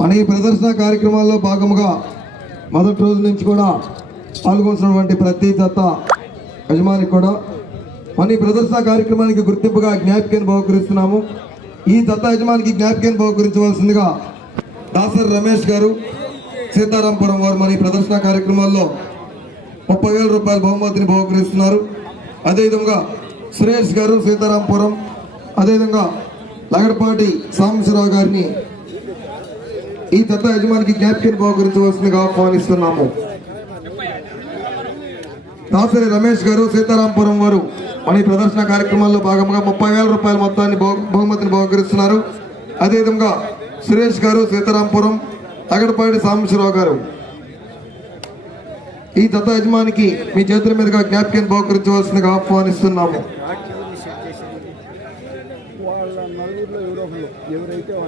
మన ఈ ప్రదర్శన కార్యక్రమాల్లో భాగముగా మొదటి రోజు నుంచి కూడా పాల్గొంటున్నటువంటి ప్రతి జత యజమానికి కూడా మన ఈ ప్రదర్శన కార్యక్రమానికి గుర్తింపుగా జ్ఞాపికను బహుకరిస్తున్నాము. ఈ జత యజమానికి జ్ఞాపికను బహుకరించవలసిందిగా దాసరి రమేష్ గారు సీతారాంపురం వారు మన ఈ ప్రదర్శన కార్యక్రమాల్లో ముప్పై వేల రూపాయల బహుమతిని బహుకరిస్తున్నారు. అదేవిధంగా సురేష్ గారు సీతారాంపురం అదేవిధంగా లగడపాటి సాంబశివరావు గారిని ఈ తత్వ యజమానికి జ్ఞాపికను బహుకరించవలసిందిగా ఆహ్వానిస్తున్నాము. దాసరి రమేష్ గారు సీతారాంపురం వారు మన ప్రదర్శన కార్యక్రమాల్లో భాగంగా ముప్పై వేల రూపాయల మొత్తాన్ని బహుమతిని బహుకరిస్తున్నారు. అదేవిధంగా సురేష్ గారు సీతారాంపురం తగడపాడి సాంబశివరావు గారు. ఈ దత్త యజమానికి మీ చేతుల మీదుగా జ్ఞాప్యం బహుకరించవలసిందిగా ఆహ్వానిస్తున్నాము.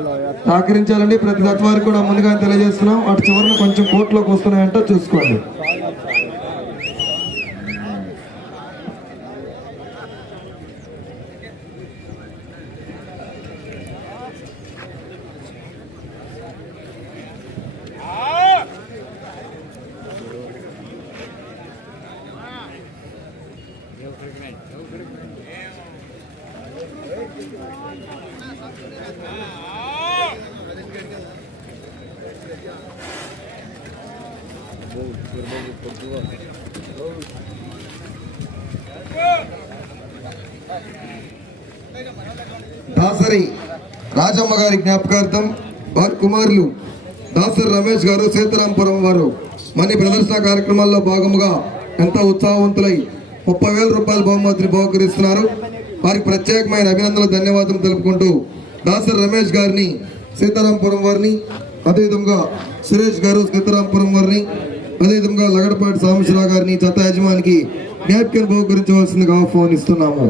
ఎవరైతే సహకరించాలండి. ప్రతి తత్వానికి కూడా ముందుగా తెలియజేస్తున్నాం. అటు చివరిన కొంచెం కోట్లోకి వస్తున్నాయంట చూసుకోండి దాసరి రాజమ్మ గారి జ్ఞాపకార్థం వారి కుమారులు దాసరి రమేష్ గారు సీతారాంపురం వారు. మన ప్రదర్శన కార్యక్రమాల్లో భాగముగా ఎంతో ఉత్సాహవంతులై ముప్పై వేల రూపాయల బహుమతిని బహుకరిస్తున్నారు. వారికి ప్రత్యేకమైన అభినందనలు ధన్యవాదాలు తెలుపుకుంటూ దాసరి రమేష్ గారిని సీతారాంపురం వారిని అదేవిధంగా సురేష్ గారు సీతారాంపురం వారిని అదేవిధంగా లగడపాటి సాంబశివరావు గారిని చెత్త యజమానికి జ్ఞాపికను బహుకరించవలసిందిగా ఆహ్వానిస్తున్నాము.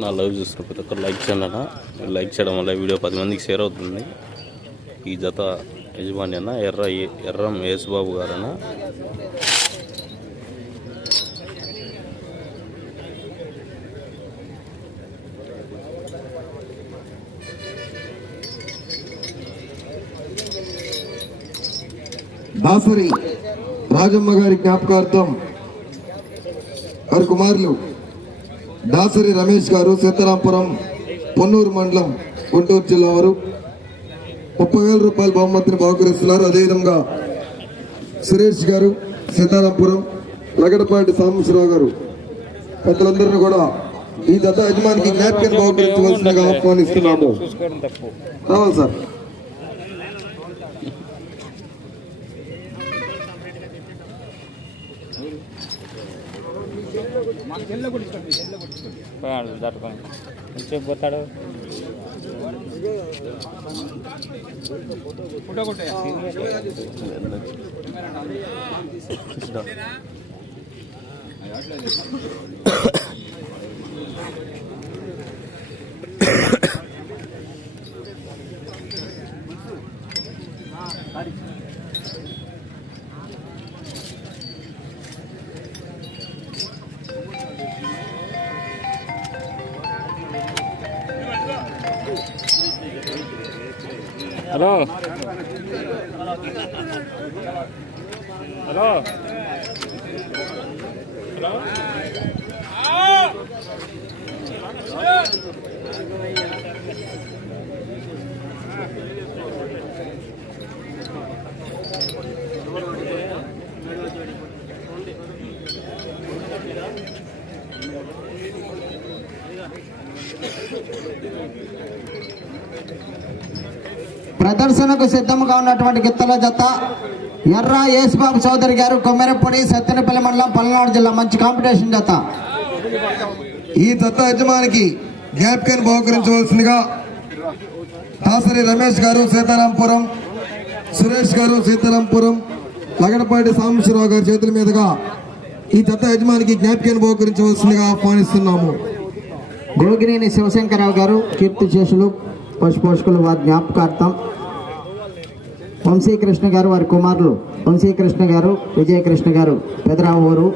నా లైవ్ చూస్తున్న ప్రతి ఒక్కరు లైక్ చేయండి అన్న. లైక్ చేయడం వల్ల వీడియో పది మందికి షేర్ అవుతుంది. ఈ జత యజమాని అన్న ఎర్ర ఎర్రం యేసుబాబు గారన్న దాసరి రాజమ్మ గారి జ్ఞాపకార్థం వారి కుమారులు దాసరి రమేష్ గారు సీతారాంపురం పొన్నూరు మండలం గుంటూరు జిల్లా వారు. ముప్పై వేల రూపాయల బహుమతిని బహుకరిస్తున్నారు. అదేవిధంగా సురేష్ గారు సీతారాంపురం లగడపాటి సాంబశివరావు గారు. పెద్దలందరినీ కూడా ఈ దత్త యజమానికి జ్ఞాప్యం బహుకరించవలసిందిగా ఆహ్వానిస్తున్నాము. రావాలి సార్. దాటుకొని. కొంచెం పోతాడు. ఫోటో కొట్టే ప్రదర్శనకు సిద్ధంగా ఉన్నటువంటి గిత్తల జత. ఎర్ర యేసుబాబు చౌదరి గారు కొమ్మెరపొడి సత్తెనపల్లి మండలం పల్నాడు జిల్లా మంచి కాంపిటీషన్ జత. ఈ దత్త యజమానికి జ్ఞాపికను బహుకరించవలసిందిగా దాసరి రమేష్ గారు సీతారాంపురం సురేష్ గారు సీతారాంపురం లగడపాటి సాంబశివరావు గారి చేతుల మీదుగా ఈ జత యజమానికి జ్ఞాపికను బహుకరించవలసిందిగా ఆహ్వానిస్తున్నాము. గోగినేని శివశంకరరావు గారు కీర్తి చేసులు పశుపోషకులు వారి జ్ఞాపకార్థం వంశీకృష్ణ గారు వారి కుమారులు. వంశీకృష్ణ గారు విజయకృష్ణ గారు పెదరావూరు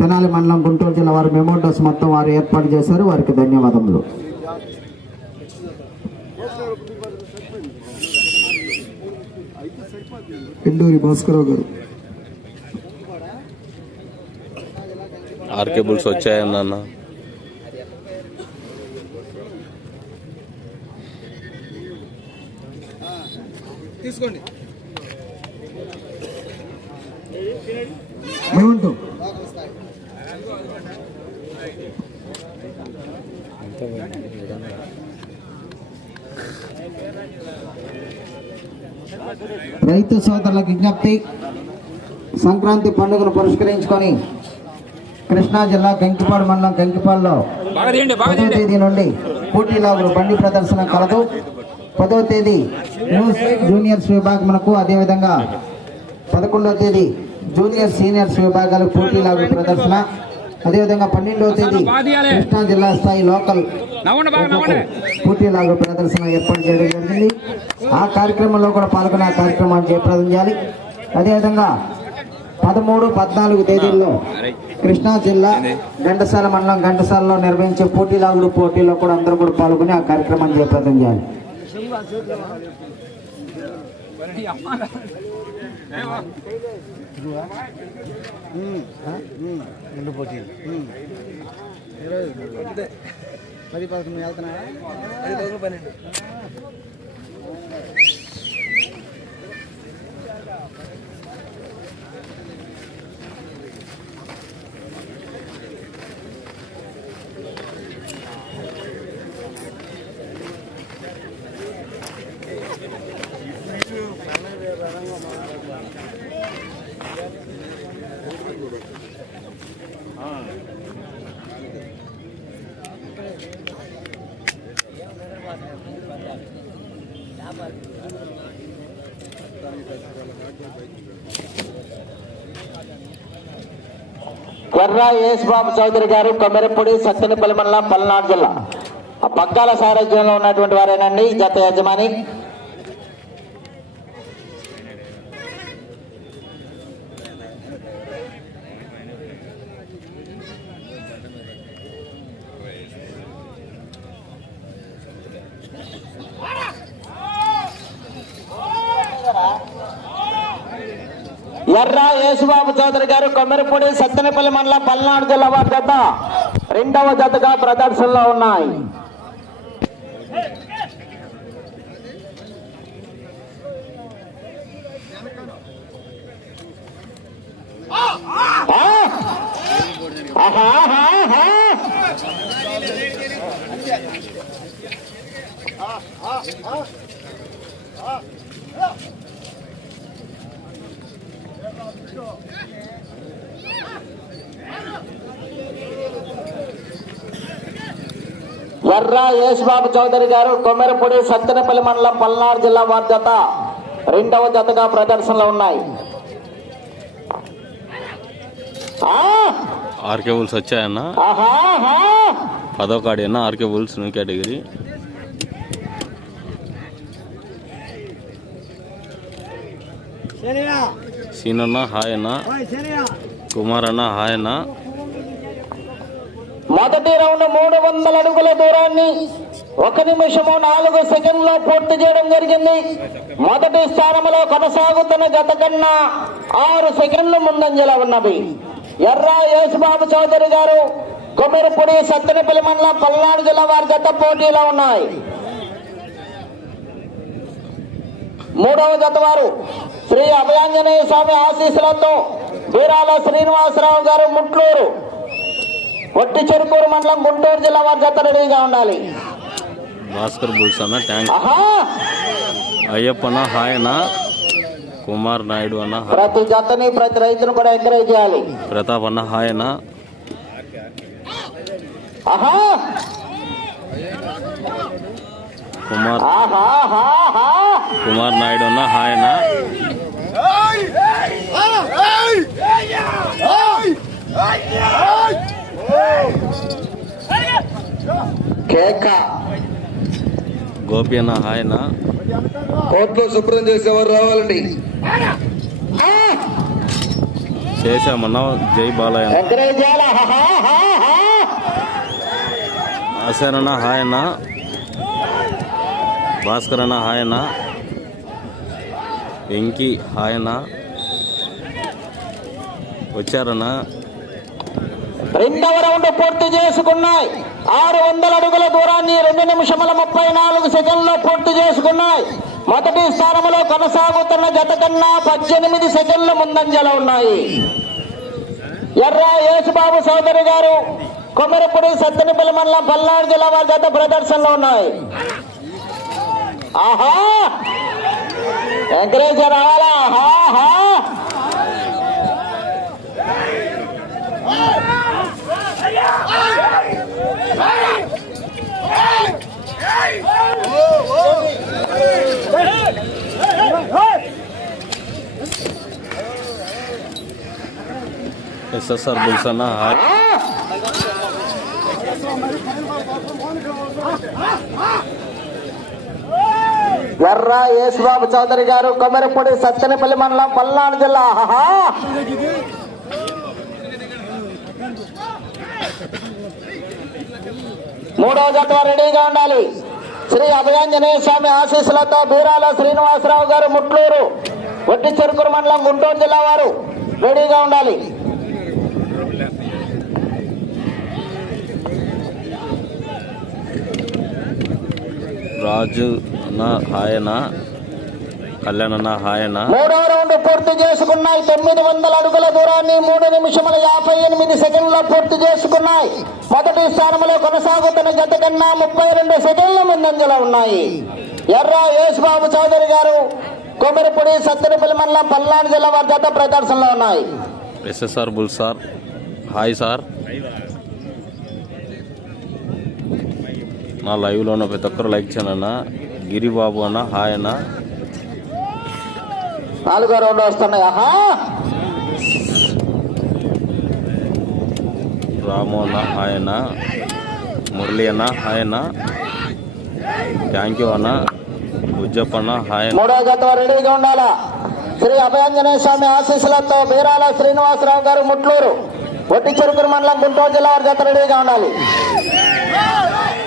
తెనాలి మండలం గుంటూరు జిల్లా వారు మెమోటోస్ మొత్తం వారు ఏర్పాటు చేశారు. వారికి ధన్యవాదములు. ఎండూరి భాస్కరరావు గారు. ఆర్కే బుల్స్ వచ్చాయన్న తీసుకోండి. రైతు సోదరుల విజ్ఞప్తి సంక్రాంతి పండుగను పురస్కరించుకొని కృష్ణా జిల్లా కంకిపాడు మండలం కంకిపాడులో తేదీ నుండి పోటీలాగులు బండి ప్రదర్శన కలదు. పదో తేదీ న్యూస్ జూనియర్స్ విభాగమునకు అదేవిధంగా పదకొండవ తేదీ జూనియర్ సీనియర్స్ విభాగాలు పోటీలాగుల ప్రదర్శన. అదేవిధంగా పన్నెండవ తేదీ కృష్ణా జిల్లా స్థాయి లోకల్ పోటీలాగుల ప్రదర్శన ఏర్పాటు చేయడం జరిగింది. ఆ కార్యక్రమంలో కూడా పాల్గొని ఆ కార్యక్రమాన్ని జయప్రదం చేయాలి. అదేవిధంగా పదమూడు పద్నాలుగు తేదీల్లో కృష్ణా జిల్లా ఘంటసాల మండలం ఘంటసాలలో నిర్వహించే పోటీలాగుడు పోటీలో కూడా అందరూ కూడా పాల్గొని ఆ కార్యక్రమాన్ని జయప్రదం చేయాలి. ఎండిపోతుంది పది పదకొండు వెళ్తున్నాయా పది పదకొండు పన్నెండు. కొర్రా యేసుబాబు చౌదరి గారు కొమ్మరిపూడి సత్తెనపల్లి మండలం పల్నాడు జిల్లా. ఆ పక్కాల సారథ్యంలో ఉన్నటువంటి వారేనండి ఈ జత యజమాని. ఎర్ర యేసుబాబు చౌదరి గారు కొమ్మరిపూడి సత్తెనపల్లి మండలం పల్నాడు జిల్లా వారి జత రెండవ జతగా ప్రదర్శనలో ఉన్నాయి. ఆ! ఎర్ర యేసుబాబు చౌదరి గారు కొమ్మెరపూడి సత్తెనపల్లి మండలం పల్నాడు జిల్లా వారి జత. రెండవ జతగా ప్రదర్శనలో ఉన్నాయి. ఆ! ఆర్కే బుల్స్ వచ్చాయన్న. ఆహా, ఆహా. పదో కాడి అన్న ఆర్కే బుల్స్ న్యూ కేటగిరీ. సీనన్న హాయ్ అన్న. కుమార్ అన్న హాయ్ అన్న. మొదటి రౌండ్ మూడు వందల అడుగుల దూరాన్ని ఒక నిమిషము నాలుగు సెకండ్లో పూర్తి చేయడం జరిగింది. మొదటి స్థానంలో కొనసాగుతున్న గత కన్నా ఆరు సెకండ్లు ముందంజలో ఉన్నవి ఎర్ర యేసుబాబు చౌదరి గారు కొమ్మెరపూడి సత్తెనపల్లి మండలం పల్నాడు జిల్లా వారి గత పోటీలో ఉన్నాయి. మూడవ జత వారు శ్రీ అభయాంజనేయ స్వామి ఆశీస్సులతో వీరాల శ్రీనివాసరావు గారు ముట్లూరు. ఒట్టి చెరుకూరు మండలం గుంటూరు జిల్లా వారి జత రెడీగా ఉండాలి భాస్కర్ బుల్స్ అన్న ట్యాంక్ ఆహా అయ్యప్ప అన్న హాయ్ అన్న కుమార్ నాయుడు అన్న. ప్రతి జతని ప్రతి రైతును కూడా ఎంకరేజ్ చేయాలి ప్రతాప్ అన్న హాయ్ అన్న ఆహా కుమార్. కుమార్ నాయుడు అన్న హాయ్ అన్న కేక. గోపి అన్న అన్న కోర్టులో శుభ్రం చేసేవారు రావాలండి. చేశామన్నా జై బాలయ్య. అన్న. ఎక్కడేజాల ఆహాహాహా. ఆశాన్ అన్న హాయ్ అన్న భాస్కర్ అన్న హాయ్ అన్న వెంకీ హాయ్ అన్న వచ్చారన్న. రెండవ రౌండ్ పూర్తి చేసుకున్నాయి. ఆరు వందల అడుగుల దూరాన్ని రెండు నిమిషముల ముప్పై నాలుగు సెకండ్లో పూర్తి చేసుకున్నాయి. మొదటి స్థానంలో కొనసాగుతున్న జత కన్నా పద్దెనిమిది సెకండ్ల ముందంజలో ఉన్నాయి. ఎర్ర యేసుబాబు సోదరి గారు కొమరపూడి సత్తెనపల్లి మండలం పల్నాడు జిల్లా వారి జత ప్రదర్శనలో ఉన్నాయి. ఆహా! ఎంకరేజ్ రావాలా? ఆహా! ఎస్ఎస్ఆర్ బుల్స్ అన్న హాయ్ ఎర్ర యేసుబాబు చౌదరి గారు కొమరపూడి సత్తెనపల్లి మండలం పల్నాడు జిల్లా మూడవ జత రెడీగా ఉండాలి. శ్రీ అభయాంజనేయ స్వామి ఆశీస్సులతో బీరాల శ్రీనివాసరావు గారు ముట్లూరు వట్టి చెరుకురు మండలం గుంటూరు జిల్లా వారు రెడీగా ఉండాలి. రాజు ఆయన కళ్యాణ్ అన్న హాయ్ అన్న మూడవ రౌండ్ పూర్తి చేసుకున్నాయి. తొమ్మిది వందల అడుగుల దూరాన్ని మూడు నిమిషముల యాభై ఎనిమిది సెకండ్ల పూర్తి చేసుకున్నాయి. మొదటి స్థానంలో కొనసాగుతున్న జత కన్నా ముప్పై రెండు సెకండ్ల ముందంజలో ఉన్నాయి. ఎర్ర యేసుబాబు చౌదరి గారు కొమరిపూడి సత్తెనపల్లి మండలం పల్నాడు జిల్లా వారి జత ప్రదర్శనలో ఉన్నాయి. SSR bull sir. Hi sir. నా లైవ్లో ఉన్న ప్రతి ఒక్కరు లైక్ చేయండి అన్న గిరిబాబు అన్న హాయ్ అన్న. నాలుగో రౌండ్ వస్తున్నాయి. ఆహా! రాము అన్న హాయ్ అన్న మురళి అన్న అన్న థ్యాంక్ యూ అన్న ఉజ్జప్ప అన్న హాయ్ అన్న మూడో జత రెడీగా ఉండాలా? శ్రీ అభయాంజనేయ స్వామి ఆశీస్సులతో బీరాల శ్రీనివాసరావు గారు ముట్లూరు ఒట్టి చెరుకురు మండలం గుంటూరు జిల్లా వారి జత రెడీగా ఉండాలి.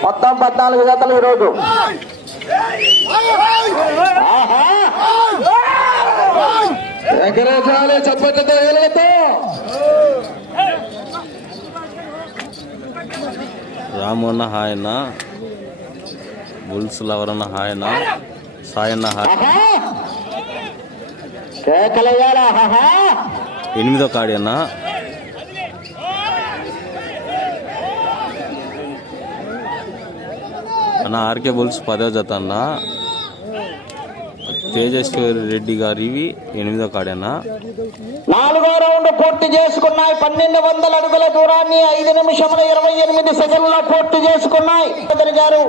మొత్తం పద్నాలుగు జతలు ఈరోజు. ఆహా! ఎగరేజాలి చప్పట్లతో ఏలులతో రాము అన్న హాయ్ అన్న. బుల్స్ లవర్ అన్న హాయ్ అన్న. సాయి అన్న హాయ్. ఆహా! కేకలయ్యాలా? ఆహా! ఎనిమిదో కాడి అన్న. అన్న ఆర్కే బుల్స్ పదో జత అన్న. తేజస్వరి రెడ్డి గారివి ఎనిమిదో కాడి అన్న నాలుగో రౌండ్ పూర్తి చేసుకున్నాయి. పన్నెండు వందల అడుగుల దూరాన్ని ఐదు నిమిషముల ఇరవై ఎనిమిది సెకండ్లో పూర్తి చేసుకున్నాయి. గారు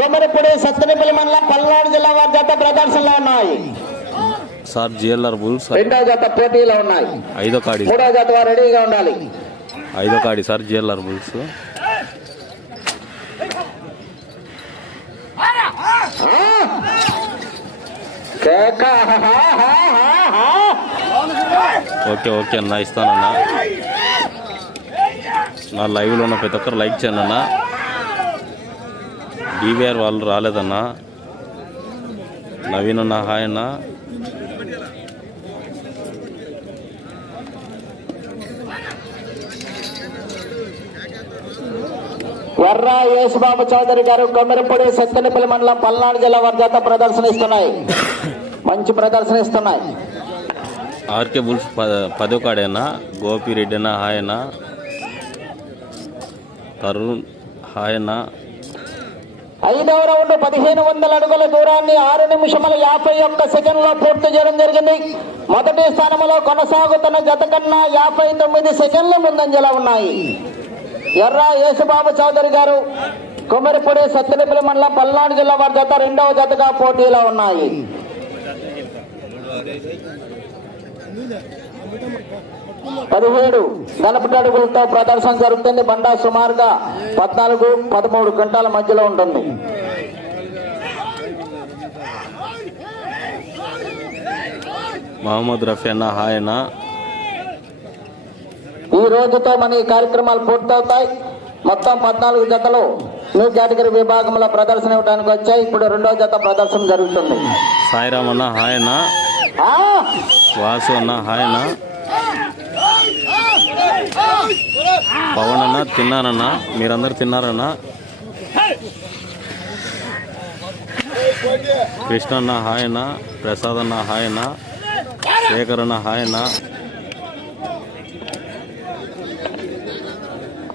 కొమరపూడి సత్తెనపల్లి మండలం పల్నాడు జిల్లా వారి జత ప్రదర్శనలో ఉన్నాయి. సార్ జిఎల్ఆర్ బుల్స్ రెండో జత పోటీలో ఉన్నాయి. ఐదో కాడి. మూడో జత వారు రెడీగా ఉండాలి. ఐదో కాడి సార్ జిఎల్ఆర్ బుల్స్. ఆహాహాహాహా. ఓకే ఓకే అన్న ఇస్తానన్నా నా లైవ్లో ఉన్న ప్రతి ఒక్కరు లైక్ చేయండి అన్న. డివిఆర్ వాళ్ళు రాలేదన్నా. నవీన్ అన్న హాయ్ అన్న. వర్రా యేసుబాబు చౌదరి గారు కొమ్మరిపూడి సత్తెనపల్లి మండలం పల్నాడు జిల్లా వర్ధత ప్రదర్శనిస్తున్నాయి. ప్రదర్శన ఇస్తున్నాయి మంచి ప్రదర్శన ఇస్తున్నాయి. ఆర్కే బుల్స్ ప పదో కాడేనా గోపిరెడ్డి అన్న హాయ్ అన్న తరుణ్ అన్న ఐదవ రౌండ్ పదిహేను వందల అడుగుల దూరాన్ని ఆరు నిమిషముల యాభై ఒక్క సెకండ్లో పూర్తి చేయడం జరిగింది. మొదటి స్థానంలో కొనసాగుతున్న జత కన్నా యాభై తొమ్మిది సెకండ్ల ముందంజలో ఉన్నాయి. ఎర్ర యేసుబాబు చౌదరి గారు కొమ్మరిపొడి సత్తెనపల్లి మండలం పల్నాడు జిల్లా వారి జత రెండవ జతగా పోటీలో ఉన్నాయి. పదిహేడు నలభై అడుగులతో ప్రదర్శన జరుగుతుంది. బండా సుమారుగా పద్నాలుగు పదమూడు గంటల మధ్యలో ఉంటుంది. మహమ్మద్ రఫీ అన్న హాయ్ అన్న. ఈ రోజుతో మన ఈ కార్యక్రమాలు పూర్తవుతాయి. మొత్తం పద్నాలుగు జతలు న్యూ కేటగిరీ విభాగంలో ప్రదర్శన ఇవ్వడానికి వచ్చాయి. ఇప్పుడు రెండో జత ప్రదర్శన జరుగుతుంది. సాయిరామ్ అన్న హాయ్ అన్న. ఆ! వాసు అన్న హాయ్ అన్న. పవన్ అన్న తిన్నానన్న మీరందరు తిన్నారన్న కృష్ణ అన్న హాయ్ అన్న. ప్రసాద్ అన్న హాయ్ అన్న. శేఖర్ అన్న హాయ్ అన్న.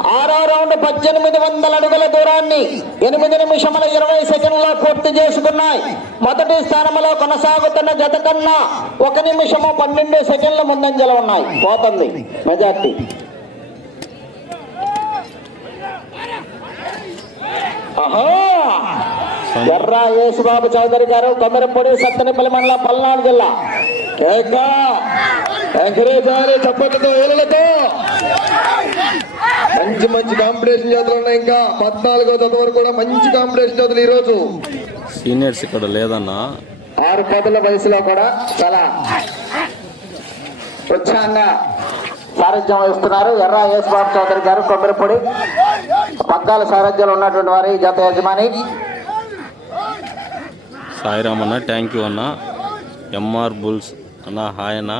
ఆరో రౌండ్ పద్దెనిమిది వందల అడుగుల దూరాన్ని ఎనిమిది నిమిషముల ఇరవై సెకండ్లో పూర్తి చేసుకున్నాయి. మొదటి స్థానంలో కొనసాగుతున్న జత కన్నా ఒక నిమిషము పన్నెండు సెకండ్ల ముందంజలో ఉన్నాయి. పోతుంది. మెజార్టీ. ఎర్రా ఎర్ర యేసుబాబు చౌదరి గారు కొమ్మరపొడి సత్తెనపల్లి మండలం పల్నాడు జిల్లా. ఏకా! చప్పట్లతో ఏళ్ళతో మంచి మంచి కాంపిటీషన్ జాతలు ఉన్నాయి ఇంకా పద్నాలుగో జత వరకు కూడా మంచి కాంపిటీషన్ జాతలు ఈ రోజు సీనియర్స్ ఇక్కడ లేదన్న. ఆరు పదుల వయసులో కూడా చాలా ఉత్సాహంగా సారథ్యం వహిస్తున్నారు. ఎర్ర యేసుబాబు చౌదరి గారు కొబ్బరిపొడి. పగ్గాల సారథ్యంలో ఉన్నటువంటి వారి జత యజమాని. సాయిరామ్ అన్న థ్యాంక్ యూ అన్న ఎంఆర్ బుల్స్ అన్న హాయ్ అన్న.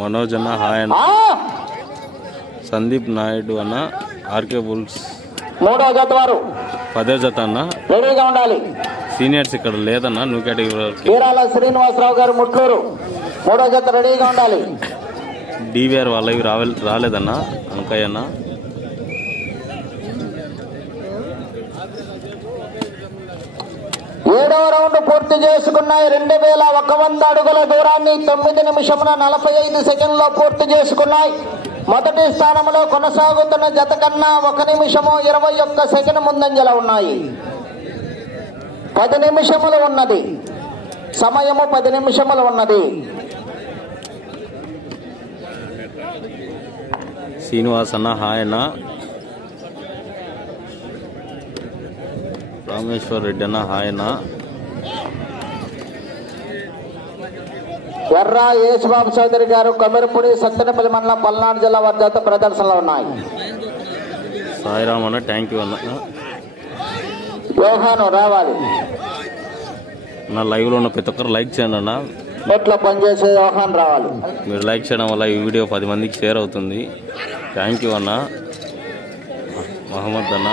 మనోజ్ అన్న హాయ్ అన్న! సందీప్ నాయుడు అన్న ఆర్కే బుల్స్. మూడో జత వారు పదే జత అన్న. రెడీగా ఉండాలి. సీనియర్స్ ఇక్కడ లేదన్న నువ్వు కేటగిరీ వీరాల శ్రీనివాసరావు గారు ముట్లూరు. మూడో జత రెడీగా ఉండాలి. డివిఆర్ వాళ్ళవి రావే రాలేదన్న అంకయ్య అన్న రౌండ్ పూర్తి చేసుకున్నాయి. రెండు వేల ఒక వంద అడుగుల దూరాన్ని తొమ్మిది నిమిషముల నలభై ఐదు సెకండ్లో పూర్తి చేసుకున్నాయి. మొదటి స్థానంలో కొనసాగుతున్న జత కన్నా ఒక నిమిషము ఇరవై ఒక్క సెకండ్ ముందంజల ఉన్నాయి. పది నిమిషములు ఉన్నది. సమయము పది నిమిషములు ఉన్నది. శ్రీనివాసన్న అన్న రామేశ్వర రామేశ్వర్ రెడ్డి అన్న హాయ్ ఎర్ర యేసుబాబు చౌదరి గారు కొమ్మిరిపూడి సత్తెనపల్లి మండలం పల్నాడు జిల్లా జత ప్రదర్శనలో ఉన్నాయి. సాయిరామ్ అన్న థ్యాంక్ యూ అన్న. యోహాను రావాలి. నా లైవ్లో ఉన్న ప్రతి ఒక్కరు లైక్ చేయండి అన్న. పనిచేసే యోహాన్ రావాలి. మీరు లైక్ చేయడం వల్ల ఈ వీడియో పది మందికి షేర్ అవుతుంది. థ్యాంక్ యూ అన్న. మహమ్మద్ అన్న.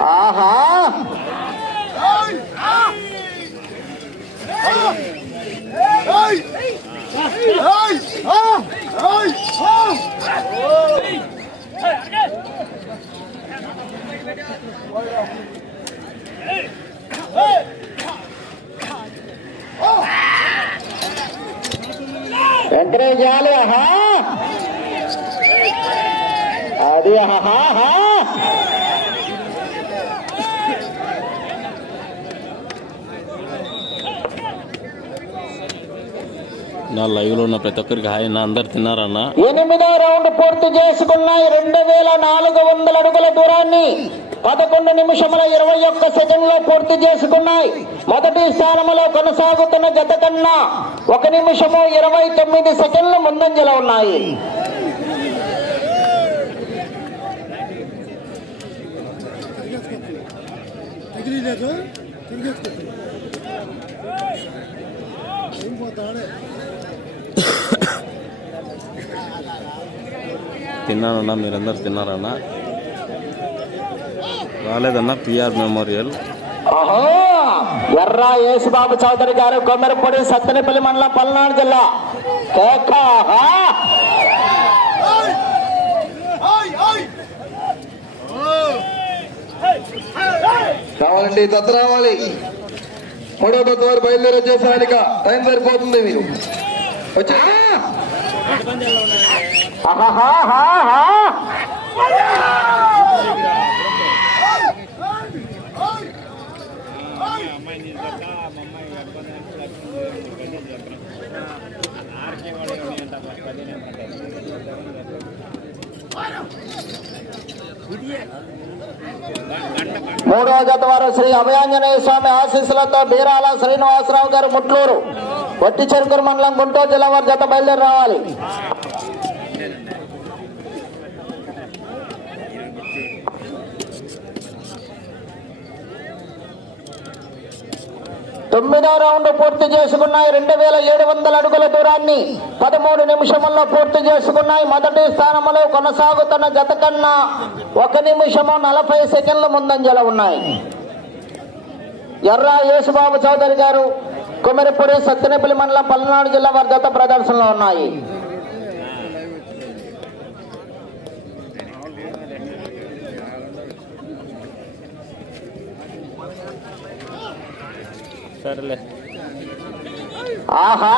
ఆహా! ఎంకరేజ్ చేయాలి ఆహా అది ఆహా నా లైవ్లో ఉన్న ప్రతి ఒక్కరికి హాయ్ అన్న అందరు తిన్నారన్న? ఎనిమిదో రౌండ్ పూర్తి చేసుకున్నాయి రెండు వేల నాలుగు వందల అడుగుల దూరాన్ని పదకొండు నిమిషముల ఇరవై ఒక్క సెకండ్లో పూర్తి చేసుకున్నాయి. మొదటి స్థానంలో కొనసాగుతున్న జత కన్నా ఒక నిమిషము ఇరవై తొమ్మిది సెకండ్లు ముందంజలో ఉన్నాయి. తిన్నానన్నా మీరందరు తిన్నారన్న. రాలేదన్న పిఆర్ మెమోరియల్ ఆహా ఎర్ర యేసుబాబు చౌదరి గారు కొమ్మెరపొడి సత్తెనపల్లి మండలం పల్నాడు జిల్లా. రావాలండి దత్త రావాలి. మూడో దత్త వారు బయలుదేరి వచ్చేసారు ఇక టైం సరిపోతుంది. మీరు వచ్చా. మూడవ జత వారు శ్రీ అభయాంజనేయ స్వామి ఆశీస్సులతో బీరాల శ్రీనివాసరావు గారు ముట్లూరు. వట్టి చెరుకురు మండలం గుంటూరు జిల్లా వారి జత బయలుదేరి రావాలి. తొమ్మిదో రౌండ్ పూర్తి చేసుకున్నాయి. రెండు వేల ఏడు వందల అడుగుల దూరాన్ని పదమూడు నిమిషముల్లో పూర్తి చేసుకున్నాయి. మొదటి స్థానంలో కొనసాగుతున్న జత కన్నా ఒక నిమిషము నలభై సెకండ్ల ముందంజల ఉన్నాయి. ఎర్ర యేసుబాబు చౌదరి గారు కుమరిపూడి సత్తెనపల్లి మండలం పల్నాడు జిల్లా వారి జత ప్రదర్శనలో ఉన్నాయి సరేలే ఆహా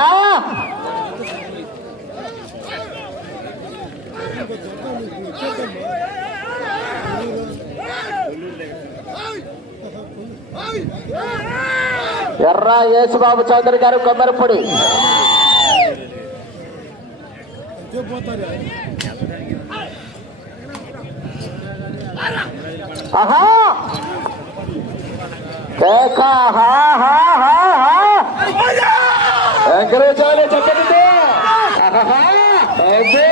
ఎర్ర యేసుబాబు చౌదరి గారు కొమ్మరిపొడి ఆహా! కేక హా హా హా హా. ఎంకరేజాలి చెప్పండి ఆహాహా. అదే.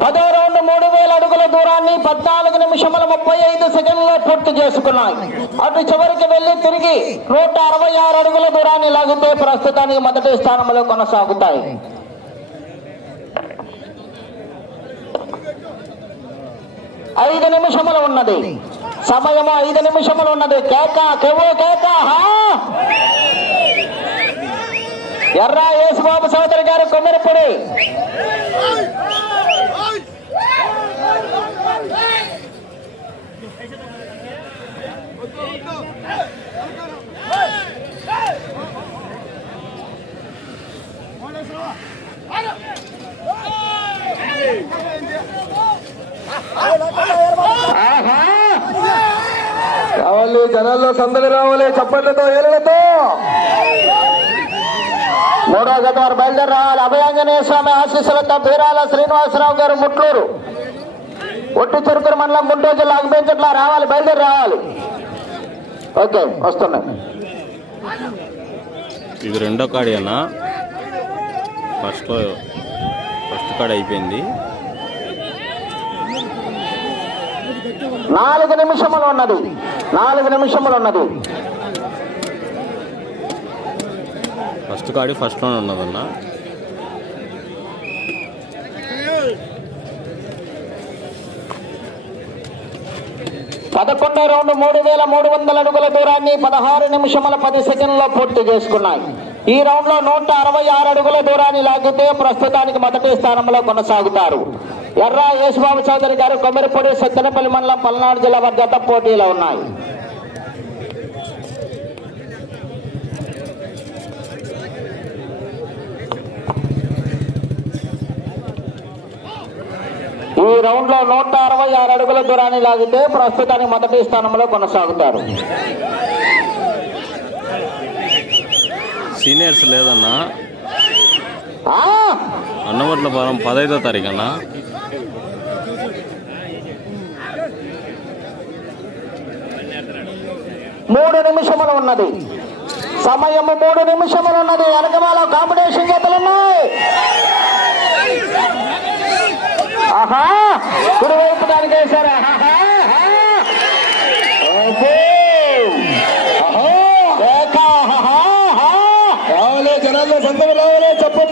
పదో రౌండ్ మూడు వేల అడుగుల దూరాన్ని పద్నాలుగు నిమిషముల ముప్పై ఐదు సెకండ్లో పూర్తి చేసుకున్నాయి. అటు చివరికి వెళ్ళి తిరిగి నూట అరవై ఆరు అడుగుల దూరాన్ని లాగితే ప్రస్తుతానికి మొదటి స్థానంలో కొనసాగుతాయి. ఐదు నిమిషములు ఉన్నది. సమయము ఐదు నిమిషములు ఉన్నది. కేక కెవో కేక హా! ఎర్ర యేసుబాబు సోదరి గారు కొమ్మిరిపొడి. కావాలి జనాల్లో సందడి రావాలి చప్పట్లతో ఏళ్ళతో మూడో గతవారు బయలుదేరి రావాలి అభయాంజనేయ స్వామి ఆశీస్సులతో బీరాల శ్రీనివాసరావు గారు ముట్లూరు. ఒట్టి చెరుకురు మండలం గుంటూరు జిల్లా అగ్బెంచట్లా రావాలి బయలుదేరి రావాలి ఓకే వస్తున్నాయి. ఇది రెండో కాడి ఫస్ట్లో ఫస్ట్ కాడి అయిపోయింది. నాలుగు నిమిషములు ఉన్నది. నాలుగు నిమిషములు ఉన్నది. ఫస్ట్ కాడి ఫస్ట్లోనే ఉన్నదన్న. పదకొండో రౌండ్ మూడు వేల మూడు వందల అడుగుల దూరాన్ని పదహారు నిమిషముల పది సెకండ్లో పూర్తి చేసుకున్నాయి. ఈ రౌండ్లో నూట అరవై ఆరు అడుగుల దూరాన్ని లాగితే ప్రస్తుతానికి మొదటి స్థానంలో కొనసాగుతారు. ఎర్ర యేసుబాబు చౌదరి గారు కొమ్మిరిపొడి సత్తెనపల్లి మండలం పల్నాడు జిల్లా వారి జత పోటీలో ఉన్నాయి. ఈ రౌండ్లో నూట అరవై ఆరు అడుగుల దూరాన్ని లాగితే ప్రస్తుతానికి మొదటి స్థానంలో కొనసాగుతారు. సీనియర్స్ లేదన్నా. ఆ? అన్నవట్ల పాలెం పదహైదో తారీఖు అన్న మూడు నిమిషములు ఉన్నది. సమయము మూడు నిమిషములు ఉన్నది. వెనకమాల కాంపిటీషన్ చేతులున్నాయి ఆహా! కుడివైపు దానికి వేశారు ఆహా,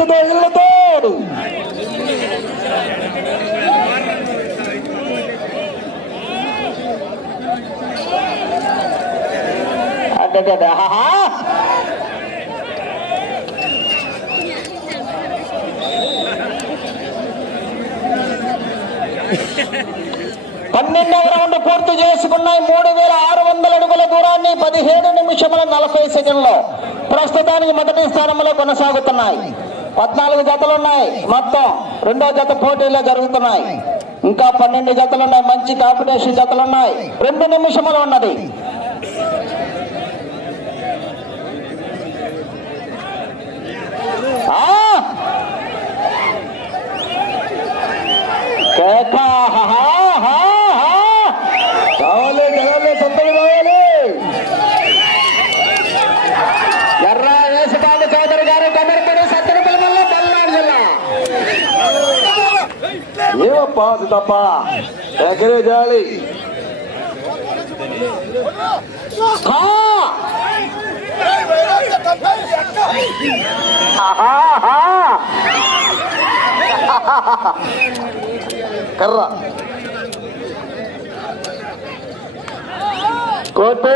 మద్దతుతో ఇళ్ళతో పన్నెండవ రౌండ్ పూర్తి చేసుకున్నాయి మూడు వేల ఆరు వందల అడుగుల దూరాన్ని పదిహేడు నిమిషముల నలభై సెకండ్లో. ప్రస్తుతానికి మొదటి స్థానంలో కొనసాగుతున్నాయి. పద్నాలుగు జతలు ఉన్నాయి మొత్తం. రెండో జత పోటీలో జరుగుతున్నాయి. ఇంకా పన్నెండు జతలు ఉన్నాయి మంచి కాంపిటీషన్ జతలు ఉన్నాయి రెండు నిమిషములు ఉన్నది. ఆ హా, హా, హా. కావాలి జనాల్లో సొంతలు కావాలి ఎర్ర వేసపాలు చౌదరి గారు కమర్పడి సత్తన పిల్లమల్ల పల్నాడు జిల్లా ఏమప్పా అది తప్ప ఎగరే జాలి. కర్ర. కోటు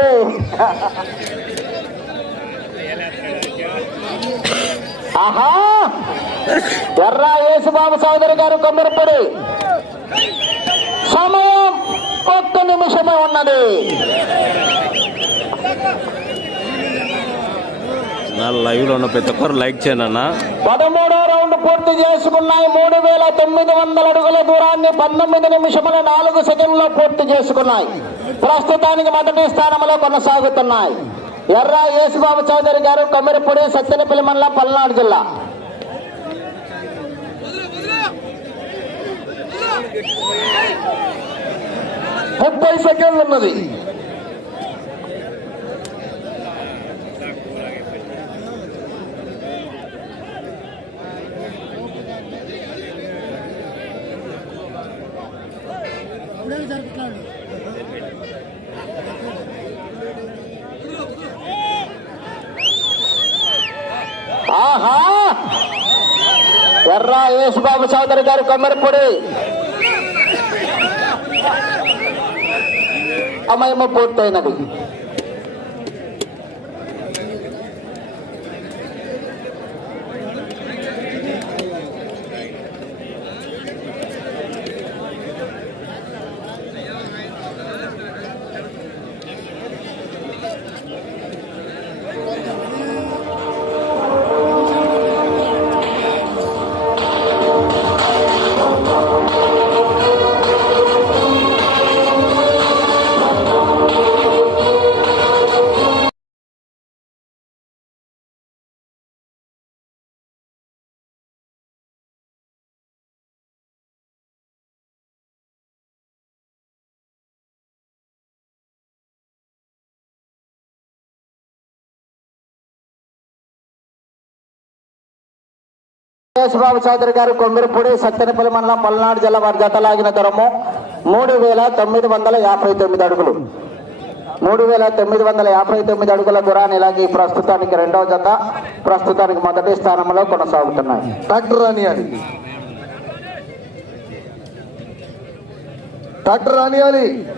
ఆహా! ఎర్రా యేసుబాబు సోదరు గారు కొమ్మరిపడి. సమయం ఒక్క నిమిషమే ఉన్నది. నా ఉన్న ప్రతి ఒక్కరు లైక్ చేయండి అన్న. పదమూడో రౌండ్ పూర్తి చేసుకున్నాయి. మూడు వేల తొమ్మిది వందల అడుగుల దూరాన్ని పంతొమ్మిది నిమిషముల నాలుగు సెకండ్లో పూర్తి చేసుకున్నాయి. ప్రస్తుతానికి మొదటి స్థానంలో కొనసాగుతున్నాయి. ఎర్ర యేసుబాబు చౌదరి గారు కమ్మిరిపూడి సత్తెనపల్లి మండలం పల్నాడు జిల్లా. ముప్పై సెకండ్లు ఉన్నది. ఆహా! ఎర్ర యేసుబాబు చౌదరి గారు కొమ్మరిపొడి. kamay mo punto na lagi. పూర్తయినది Chowdary గారు కొమ్మిరిపూడి సత్తెనపల్లి మండలం పల్నాడు జిల్లా వారి జతలాగిన దూరము. మూడు వేల తొమ్మిది వందల యాభై తొమ్మిది అడుగులు. మూడు వేల తొమ్మిది వందల యాభై తొమ్మిది అడుగుల దూరాన్ని ఇలాగే ప్రస్తుతానికి రెండవ జత ప్రస్తుతానికి మొదటి స్థానంలో కొనసాగుతున్నాయి. డాక్టర్ రానియాలి. డాక్టర్ రానియాలి.